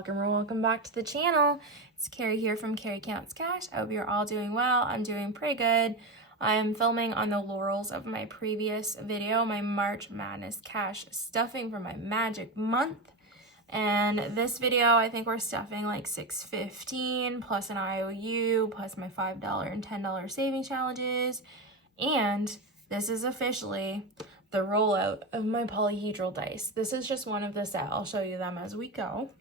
welcome or welcome back to the channel. It's Carrie here from Carrie Counts Cash. I hope you're all doing well. I'm doing pretty good. I'm filming on the laurels of my previous video, my March Madness cash stuffing for my magic month. And this video, I think we're stuffing like $6.15 plus an IOU plus my $5 and $10 saving challenges. And this is officially the rollout of my polyhedral dice. This is just one of the set. I'll show you them as we go.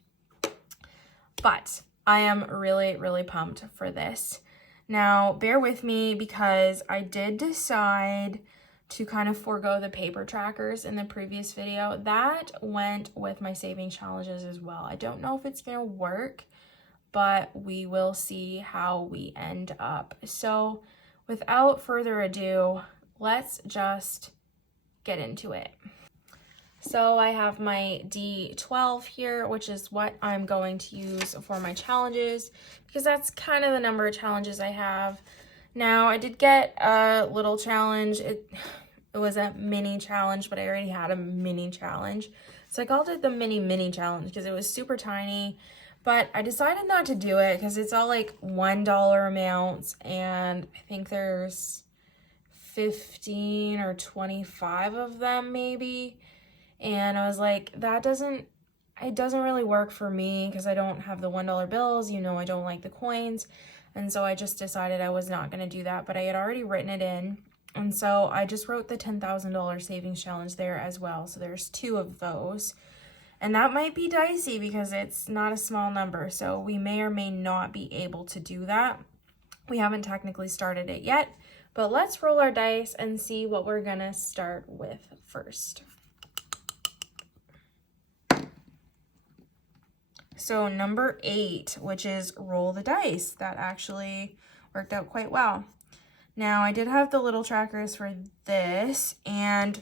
But I am really pumped for this. Now, bear with me because I did decide to kind of forego the paper trackers in the previous video. That went with my saving challenges as well. I don't know if it's gonna work, but we will see how we end up. So without further ado, let's just get into it. So I have my D12 here, which is what I'm going to use for my challenges because that's kind of the number of challenges I have. Now I did get a little challenge. It was a mini challenge, but I already had a mini challenge. So I called it the mini challenge because it was super tiny, but I decided not to do it because it's all like $1 amounts and I think there's 15 or 25 of them maybe. And I was like, it doesn't really work for me because I don't have the $1 bills, you know, I don't like the coins. And so I just decided I was not going to do that, but I had already written it in. And so I just wrote the $10,000 savings challenge there as well. So there's 2 of those. And that might be dicey because it's not a small number. So we may or may not be able to do that. We haven't technically started it yet, but let's roll our dice and see what we're going to start with first. So number 8, which is roll the dice. That actually worked out quite well. Now I did have the little trackers for this and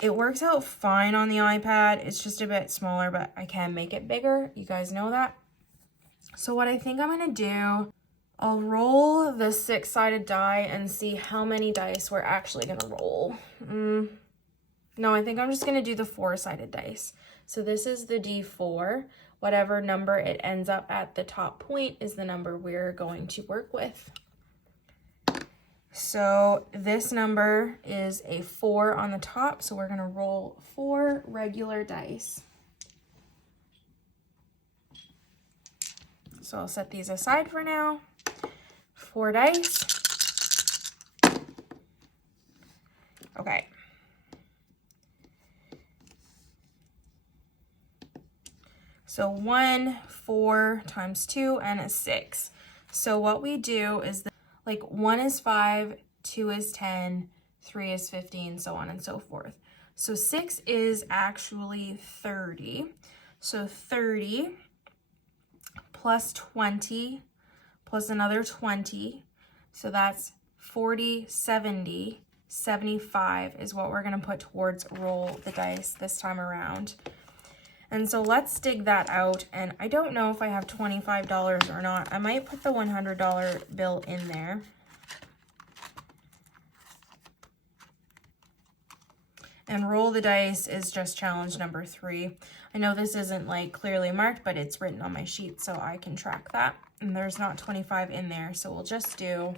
it works out fine on the iPad. It's just a bit smaller, but I can make it bigger. You guys know that. So what I think I'm gonna do, I'll roll the 6-sided die and see how many dice we're actually gonna roll. No, I think I'm just gonna do the 4-sided dice. So this is the D4. Whatever number it ends up at the top point is the number we're going to work with. So this number is a 4 on the top, so we're gonna roll 4 regular dice. So I'll set these aside for now. 4 dice. Okay. So 1, 4 times 2, and a 6. So what we do is like 1 is 5, 2 is 10, 3 is 15, so on and so forth. So 6 is actually 30. So 30 plus 20 plus another 20. So that's 40, 70, 75 is what we're going to put towards roll the dice this time around. And so let's dig that out. And I don't know if I have $25 or not. I might put the $100 bill in there. And roll the dice is just challenge number 3. I know this isn't like clearly marked, but it's written on my sheet so I can track that. And there's not 25 in there. So we'll just do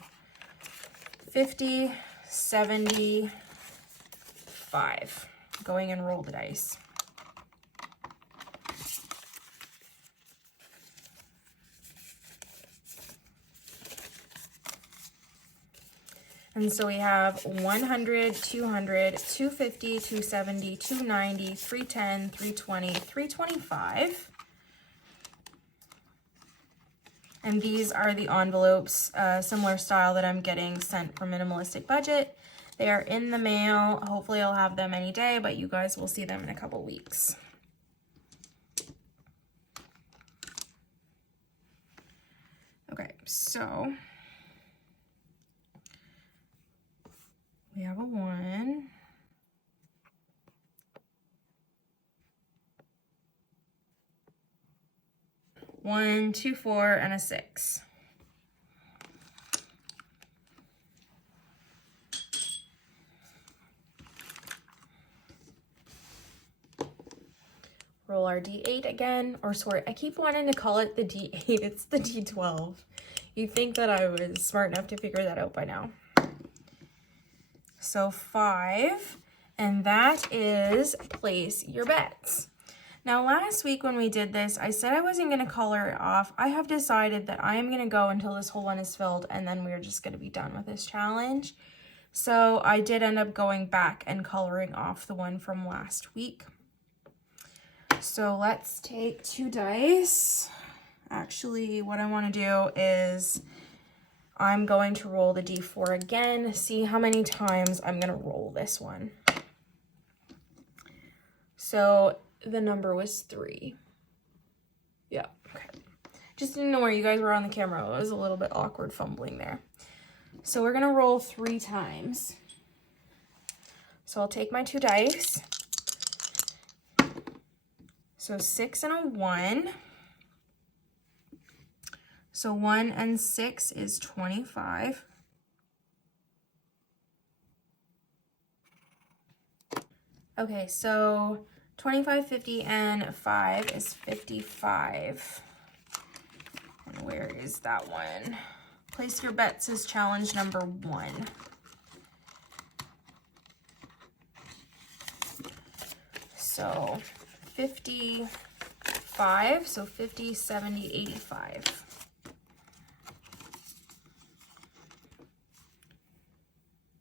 50, 75. Going and roll the dice. And so we have 100, 200, 250, 270, 290, 310, 320, 325. And these are the envelopes, similar style that I'm getting sent from Minimalistic Budget. They are in the mail. Hopefully I'll have them any day, but you guys will see them in a couple weeks. Okay, so we have a 1, 1, 2, 4, and a 6. roll our D8 again, or sorry, I keep wanting to call it the D8, it's the D12. You'd think that I was smart enough to figure that out by now. So 5, and that is place your bets. Now last week when we did this, I said I wasn't going to color it off. I have decided that I am going to go until this whole one is filled, and then we're just going to be done with this challenge. So I did end up going back and coloring off the one from last week. So let's take 2 dice. Actually, what I want to do is I'm going to roll the D4 again, see how many times I'm going to roll this one. So the number was 3. Yeah, okay. Just didn't know where you guys were on the camera. It was a little bit awkward fumbling there. So we're going to roll 3 times. So I'll take my 2 dice. So 6 and a 1. So 1 and 6 is 25. Okay, so 25, 50, and 5 is 55. And where is that one? Place your bets is challenge number 1. So 55, so 50, 70, 85.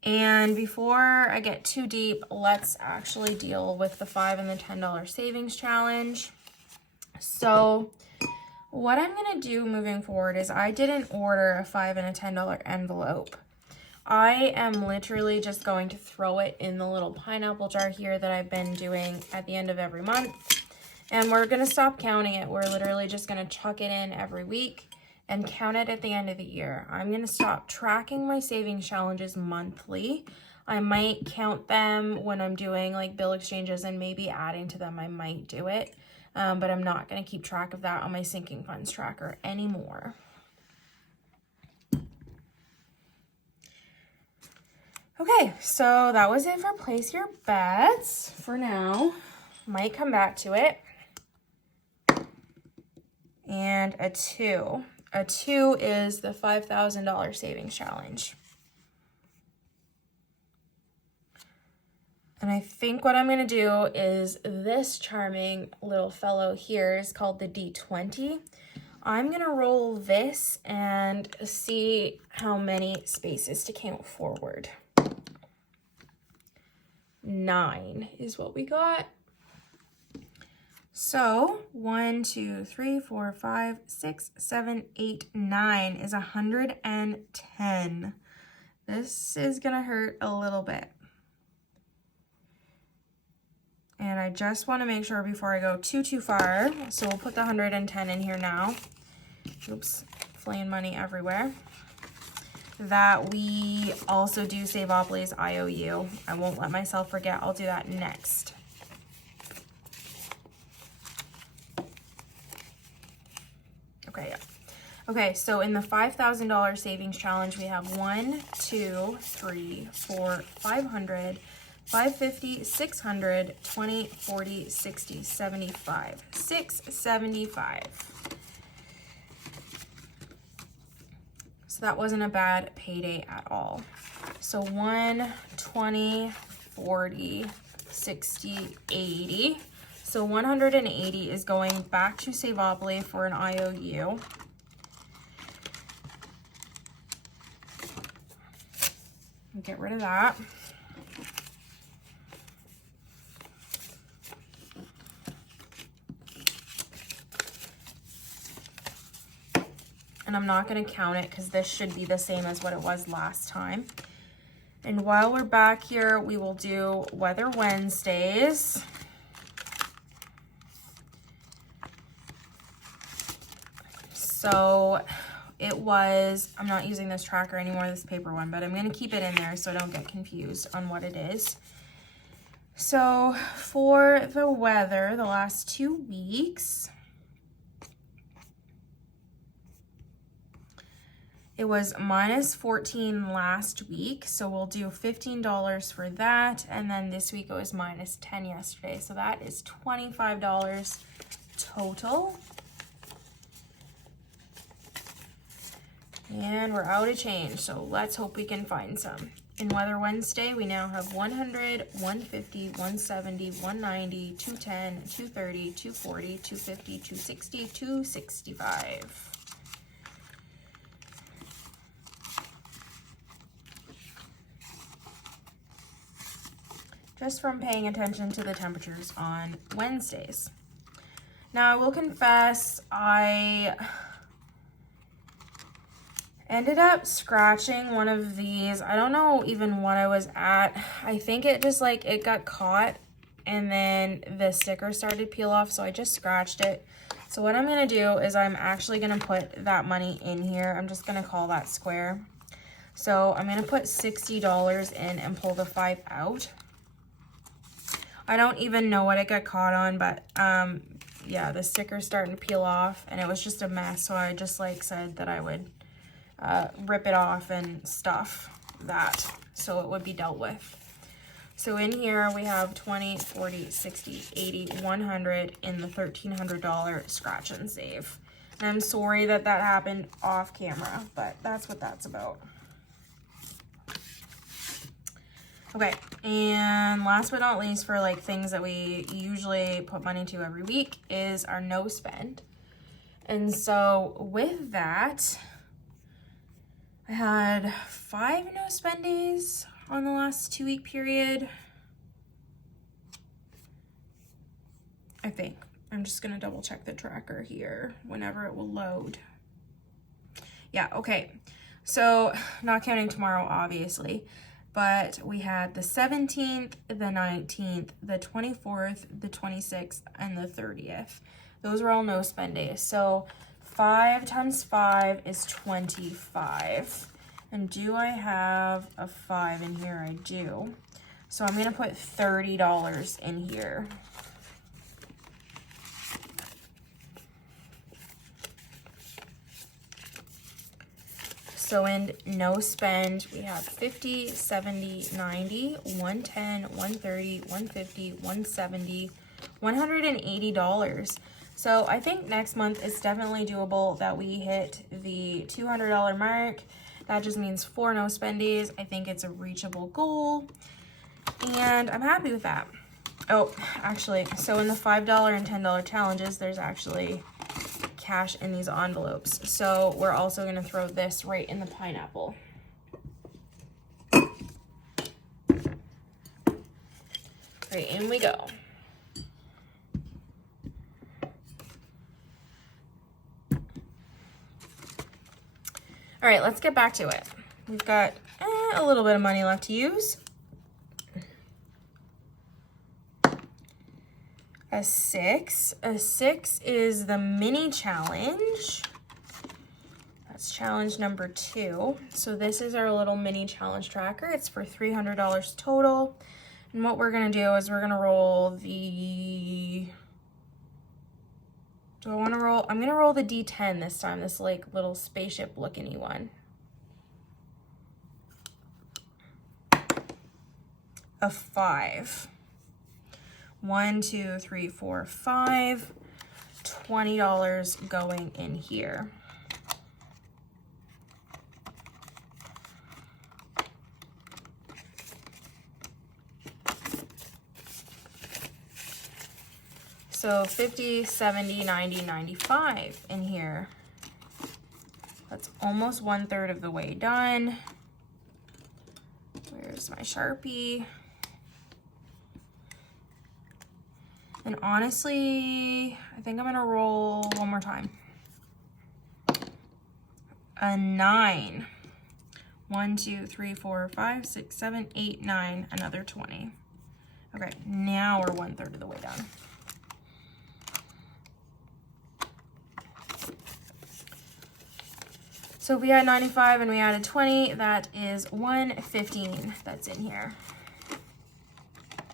And before I get too deep, let's actually deal with the $5 and the $10 savings challenge. So what I'm going to do moving forward is I didn't order a $5 and a $10 envelope. I am literally just going to throw it in the little pineapple jar here that I've been doing at the end of every month. And we're going to stop counting it. We're literally just going to chuck it in every week and count it at the end of the year. I'm going to stop tracking my savings challenges monthly. I might count them when I'm doing like bill exchanges and maybe adding to them. I might do it, but I'm not going to keep track of that on my sinking funds tracker anymore. Okay, so that was it for place your bets for now. Might come back to it. And a 2. A 2 is the $5,000 savings challenge. And I think what I'm going to do is this charming little fellow here is called the D20. I'm going to roll this and see how many spaces to count forward. 9 is what we got. So 1, 2, 3, 4, 5, 6, 7, 8, 9 is 110. This is gonna hurt a little bit. And I just want to make sure before I go too far, so we'll put the 110 in here now. Oops, flying money everywhere. That we also do Savopoly's IOU. I won't let myself forget. I'll do that next. Okay, yeah. Okay, so in the $5,000 savings challenge, we have 1, 2, 3, 4, 500, 550, 600, 20, 40, 60, 75. 675. So that wasn't a bad payday at all. So 1, 20, 40, 60, 80. So 180 is going back to Savopoly for an IOU. Get rid of that. And I'm not going to count it because this should be the same as what it was last time. And while we're back here, we will do Weather Wednesdays. So it was, I'm not using this tracker anymore, this paper one, but I'm going to keep it in there so I don't get confused on what it is. So for the weather, the last 2 weeks, It was minus 14 last week, so we'll do $15 for that. And then this week it was minus 10 yesterday, so that is $25 total. And we're out of change, so let's hope we can find some. In Weather Wednesday, we now have 100, 150, 170, 190, 210, 230, 240, 250, 260, 265. Just from paying attention to the temperatures on Wednesdays. Now, I will confess, I ended up scratching one of these. I don't know even what I was at. I think it just like, it got caught and then the sticker started to peel off, so I just scratched it. So what I'm gonna do is I'm actually gonna put that money in here. I'm just gonna call that square. So I'm gonna put $60 in and pull the 5 out. I don't even know what it got caught on, but yeah, the sticker's starting to peel off and it was just a mess. So I just like said that I would rip it off and stuff that so it would be dealt with. So in here we have 20, 40, 60, 80, 100 in the $1,300 scratch and save. And I'm sorry that that happened off camera, but that's what that's about. Okay, and last but not least, for like things that we usually put money to every week, is our no spend. And so with that, I had 5 no spend days on the last 2-week period. I think. I'm just gonna double check the tracker here whenever it will load. Yeah, okay. So not counting tomorrow, obviously. But we had the 17th, the 19th, the 24th, the 26th, and the 30th. Those were all no spend days. So 5 times 5 is 25. And do I have a 5 in here? I do. So I'm gonna put $30 in here. So in no spend, we have 50, 70, 90, 110, 130, 150, 170, $180. So I think next month it's definitely doable that we hit the $200 mark. That just means 4 no spend days. I think it's a reachable goal and I'm happy with that. Oh, actually, so in the $5 and $10 challenges, there's actually cash in these envelopes. So we're also going to throw this right in the pineapple. Right, in we go. All right, let's get back to it. We've got a little bit of money left to use. A 6. A 6 is the mini challenge. That's challenge number 2. So this is our little mini challenge tracker. It's for $300 total. And what we're gonna do is we're gonna roll the, do I wanna roll? I'm gonna roll the D10 this time, this like little spaceship looking one. A 5. 1, 2, 3, 4, 5. $20 going in here. So 50, 70, 90, 95 in here. That's almost 1/3 of the way done. Where's my Sharpie? And honestly, I think I'm gonna roll one more time. A 9. 1, 2, 3, 4, 5, 6, 7, 8, 9, another 20. Okay, now we're 1/3 of the way done. So if we had 95 and we added 20, that is 115 that's in here.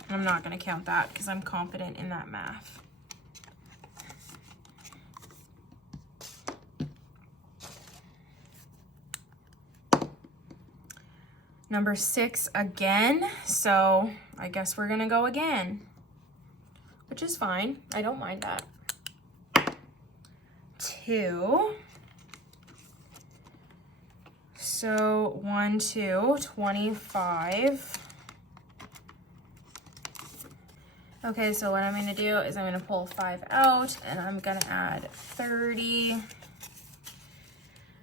I'm not going to count that because I'm confident in that math. Number 6 again, so I guess we're gonna go again, which is fine. I don't mind that. 2. So 1, 2, 25. Okay, so what I'm gonna do is I'm gonna pull 5 out and I'm gonna add 30.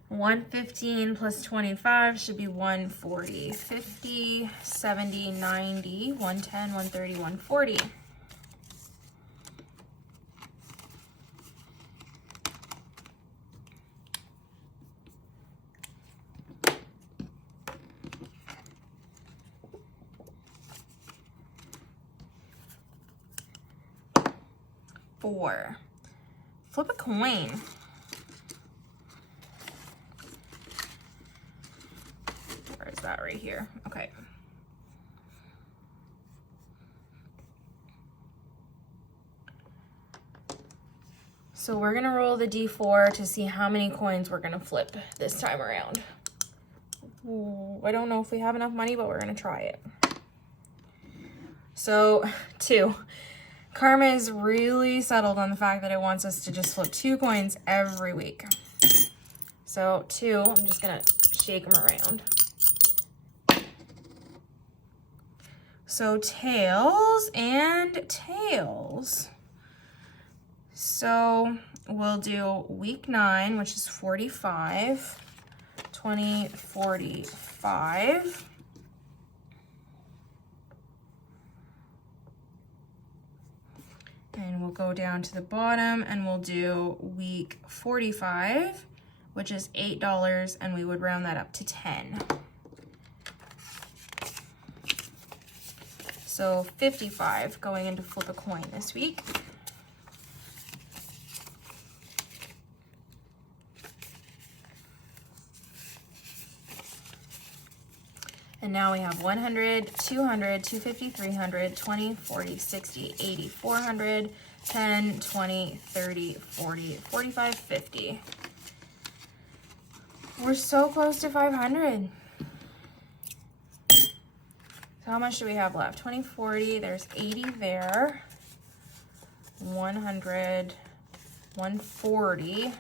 115 plus 25 should be 140. 50, 70, 90, 110, 130, 140. Four. Flip a coin. Where is that? Right here. Okay. So we're gonna roll the D4 to see how many coins we're gonna flip this time around. Ooh, I don't know if we have enough money, but we're gonna try it. So 2. Karma is really settled on the fact that it wants us to just flip 2 coins every week. So 2, I'm just gonna shake them around. So tails and tails. So we'll do week 9, which is 45, 20, 45. And we'll go down to the bottom and we'll do week 45, which is $8, and we would round that up to 10. So 55 going into flip a coin this week. And now we have 100, 200, 250, 300, 20, 40, 60, 80, 400, 10, 20, 30, 40, 45, 50. We're so close to 500. So how much do we have left? 20, 40, there's 80 there. 100, 140,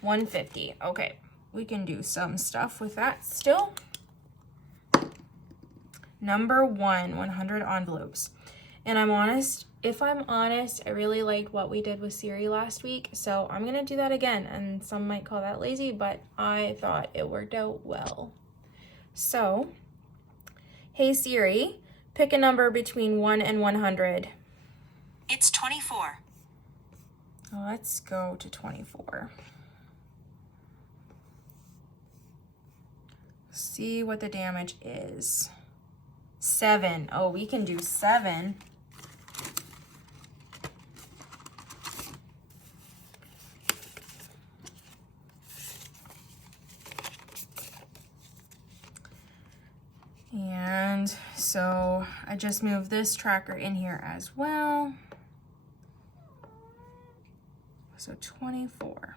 150. Okay, we can do some stuff with that still. Number 1, 100 envelopes. And if I'm honest, I really liked what we did with Siri last week, so I'm gonna do that again, and some might call that lazy, but I thought it worked out well. So, hey Siri, pick a number between 1 and 100. It's 24. Let's go to 24. See what the damage is. 7. Oh, we can do 7. And so I just moved this tracker in here as well. So 24.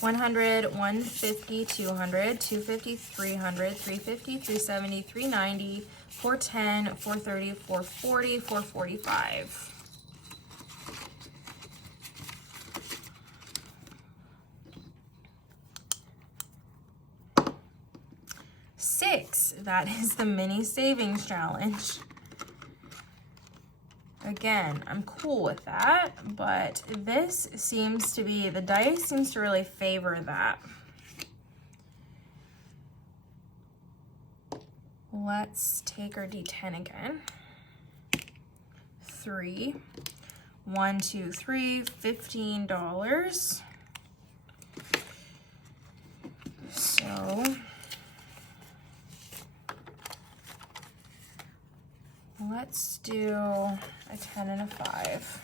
100, 150, 200, 250, 300, 350, 370, 390, 410, 430, 440, 445. Six. That is the mini savings challenge. Again, I'm cool with that, but this seems to be, the dice seems to really favor that. Let's take our D10 again. 3, 1, 2, 3, $15. So let's do a 10 and a 5.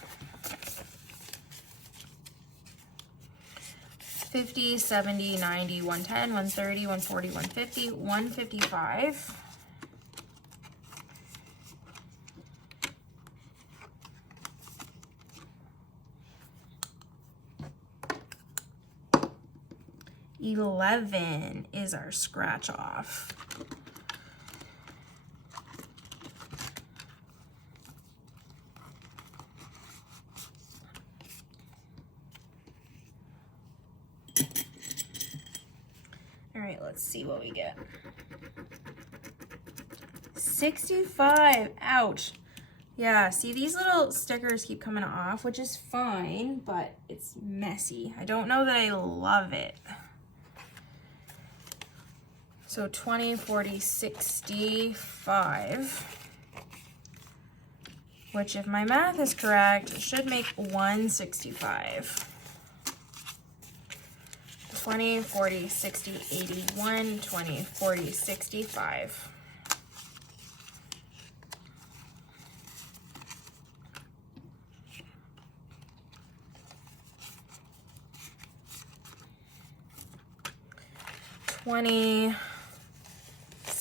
50, 70, 90, 110, 130, 140, 150, 155. 11 is our scratch off. All right, let's see what we get. 65, ouch. Yeah, see, these little stickers keep coming off, which is fine, but it's messy. I don't know that I love it. So 20, 40, 65, which if my math is correct, should make 165. 20, 40, 60, 81, 20, 40, 65.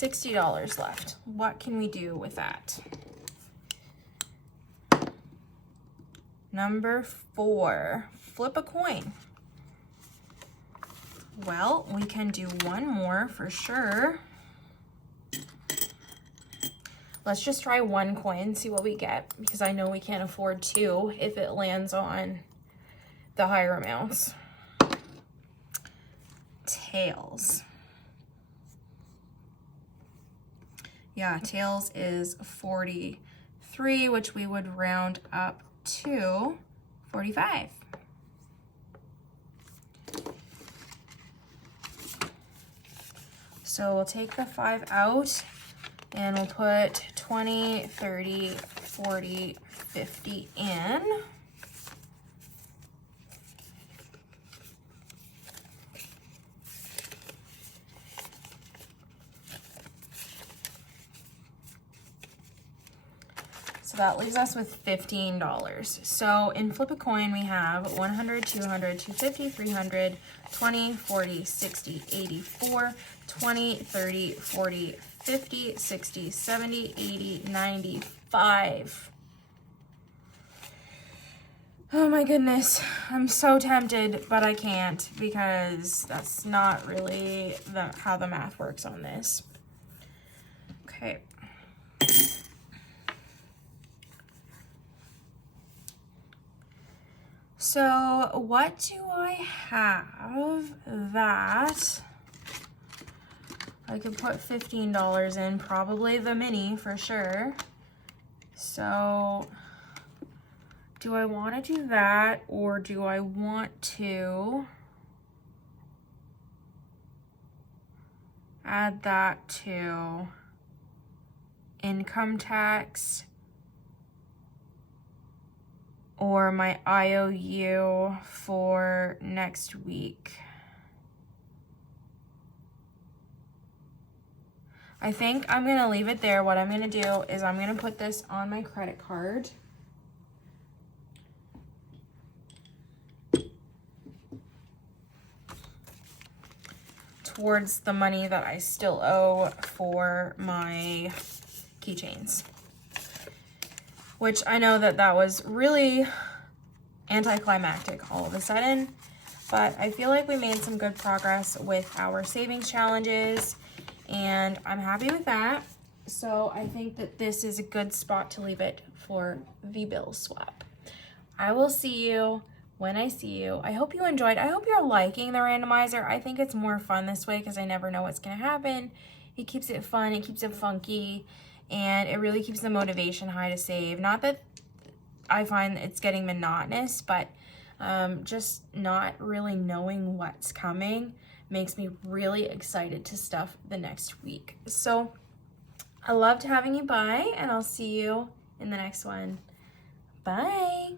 $60 left. What can we do with that? Number 4, flip a coin. Well, we can do one more for sure. Let's just try one coin, see what we get, because I know we can't afford 2 if it lands on the higher amounts. Tails. Yeah, tails is 43, which we would round up to 45. So we'll take the 5 out and we'll put 20, 30, 40, 50 in. So that leaves us with $15. So in flip a coin, we have 100, 200, 250, 300, 20, 40, 60, 84, 20, 30, 40, 50, 60, 70, 80, 95. Oh my goodness, I'm so tempted, but I can't because that's not really how the math works on this. Okay. So what do I have that I could put $15 in? Probably the mini for sure. So do I want to do that, or do I want to add that to income tax or my IOU for next week? I think I'm gonna leave it there. What I'm gonna do is I'm gonna put this on my credit card. Towards the money that I still owe for my keychains. Which I know that was really anticlimactic all of a sudden, but I feel like we made some good progress with our savings challenges, and I'm happy with that. So I think that this is a good spot to leave it for the bill swap. I will see you when I see you. I hope you enjoyed. I hope you're liking the randomizer. I think it's more fun this way because I never know what's going to happen. It keeps it fun. It keeps it funky. And it really keeps the motivation high to save. Not that I find it's getting monotonous, but just not really knowing what's coming makes me really excited to stuff the next week. So I loved having you by, and I'll see you in the next one. Bye.